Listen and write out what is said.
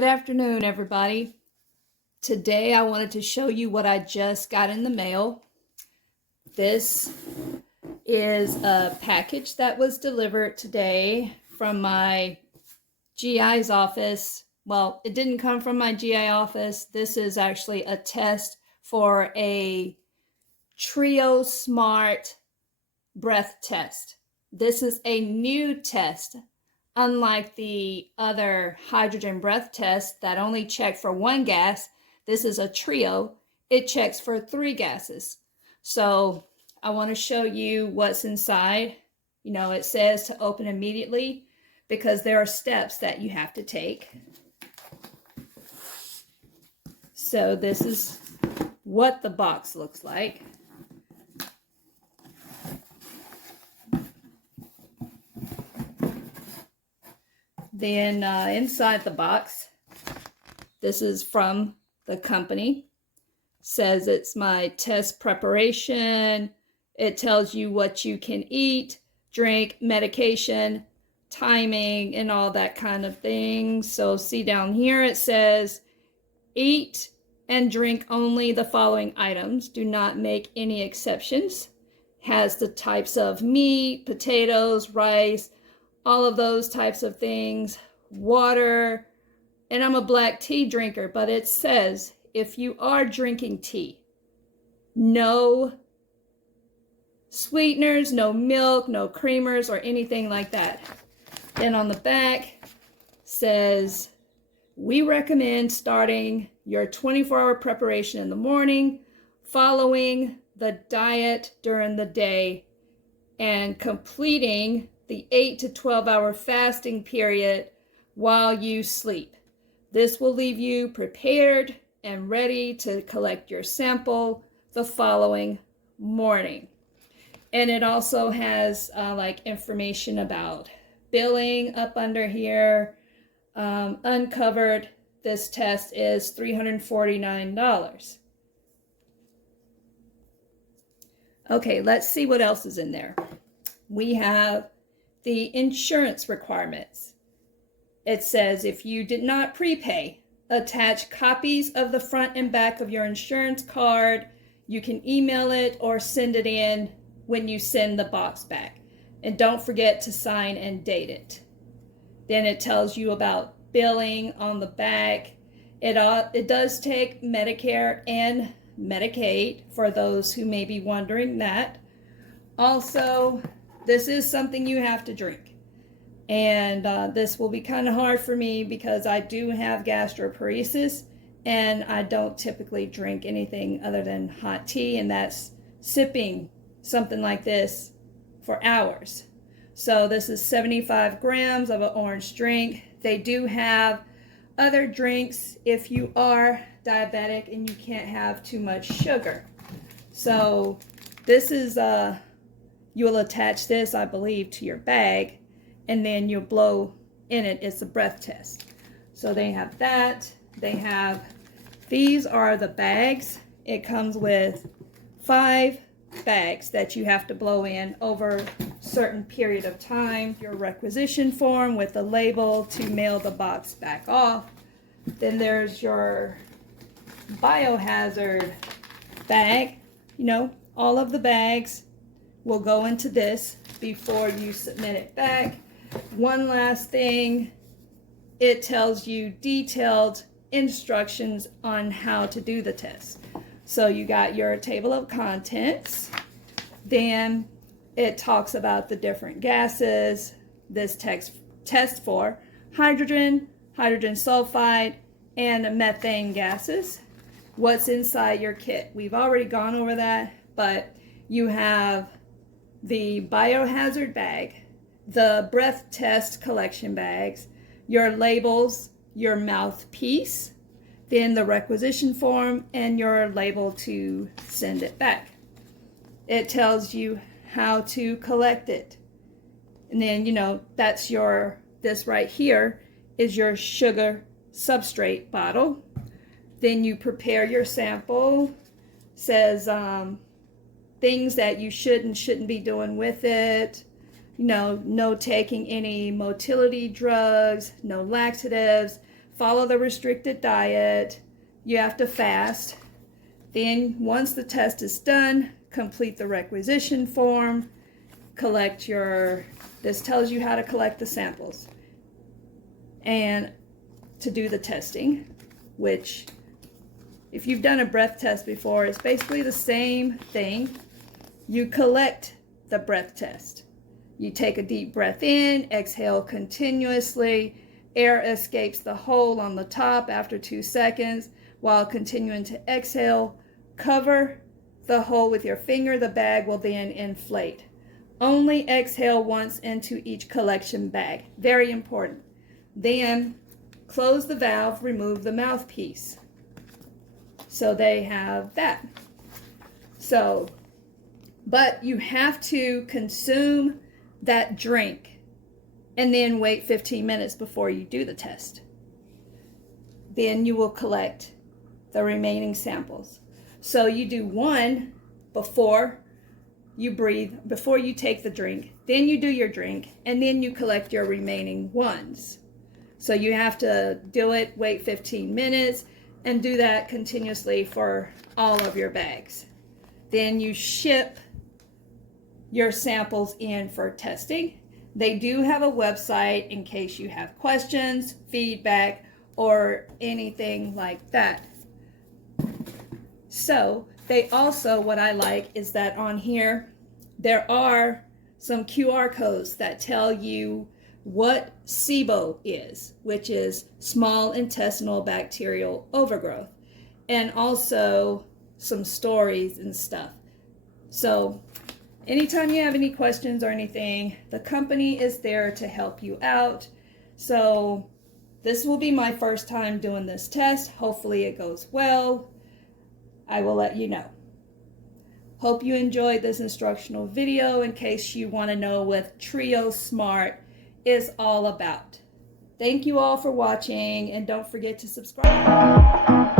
Good afternoon, everybody. Today I wanted to show you what I just got in the mail. This is a package that was delivered today from my GI's office. Well, it didn't come from my GI office. This is actually a test for a Trio Smart breath test. This is a new test. Unlike the other hydrogen breath test that only check for one gas, this is a trio. It checks for 3 gases. So I want to show you what's inside. You know, it says to open immediately because there are steps that you have to take. So this is what the box looks like. Then inside the box, this is from the company. Says it's my test preparation. It tells you what you can eat, drink, medication, timing, and all that kind of thing. So see down here, it says eat and drink only the following items. Do not make any exceptions. Has the types of meat, potatoes, rice, all of those types of things, water, and I'm a black tea drinker, but it says if you are drinking tea, no sweeteners, no milk, no creamers, or anything like that. Then on the back says, we recommend starting your 24-hour preparation in the morning, following the diet during the day, and completing the 8 to 12-hour fasting period while you sleep. This will leave you prepared and ready to collect your sample the following morning. And it also has like information about billing up under here. Uncovered, this test is $349. Okay, let's see what else is in there. We have the insurance requirements. It says if you did not prepay, attach copies of the front and back of your insurance card. You can email it or send it in when you send the box back. And don't forget to sign and date it. Then it tells you about billing on the back. It does take Medicare and Medicaid for those who may be wondering that. Also, this is something you have to drink. And this will be kind of hard for me because I do have gastroparesis and I don't typically drink anything other than hot tea, and that's sipping something like this for hours. So this is 75 grams of an orange drink. They do have other drinks if you are diabetic and you can't have too much sugar. So this is you will attach this, I believe, to your bag, and then you'll blow in it. It's a breath test. So they have that. They have, these are the bags. It comes with 5 bags that you have to blow in over a certain period of time. Your requisition form with the label to mail the box back off. Then there's your biohazard bag. You know, all of the bags will go into this before you submit it back. One last thing, it tells you detailed instructions on how to do the test. So you got your table of contents, then it talks about the different gases, this test for hydrogen, hydrogen sulfide, and methane gases. What's inside your kit? We've already gone over that, but you have the biohazard bag, the breath test collection bags, your labels, your mouthpiece, then the requisition form, and your label to send it back. It tells you how to collect it. And then, you know, that's your, this right here is your sugar substrate bottle. Then you prepare your sample. Says things that you should and shouldn't be doing with it. You know, no taking any motility drugs, no laxatives, follow the restricted diet. You have to fast. Then once the test is done, complete the requisition form, this tells you how to collect the samples and to do the testing, which if you've done a breath test before, it's basically the same thing. You collect the breath test. You take a deep breath in, exhale continuously. Air escapes the hole on the top after 2 seconds. While continuing to exhale, cover the hole with your finger. The bag will then inflate. Only exhale once into each collection bag. Very important. Then close the valve, remove the mouthpiece. So they have that. But you have to consume that drink and then wait 15 minutes before you do the test. Then you will collect the remaining samples. So you do one before you breathe, before you take the drink, then you do your drink, and then you collect your remaining ones. So you have to do it, wait 15 minutes, and do that continuously for all of your bags. Then you ship your samples in for testing. They do have a website in case you have questions, feedback, or anything like that. So they also, what I like is that on here, there are some QR codes that tell you what SIBO is, which is small intestinal bacterial overgrowth, and also some stories and stuff. So anytime you have any questions or anything, the company is there to help you out. So this will be my first time doing this test. Hopefully it goes well. I will let you know. Hope you enjoyed this instructional video in case you want to know what Trio Smart is all about. Thank you all for watching, and don't forget to subscribe.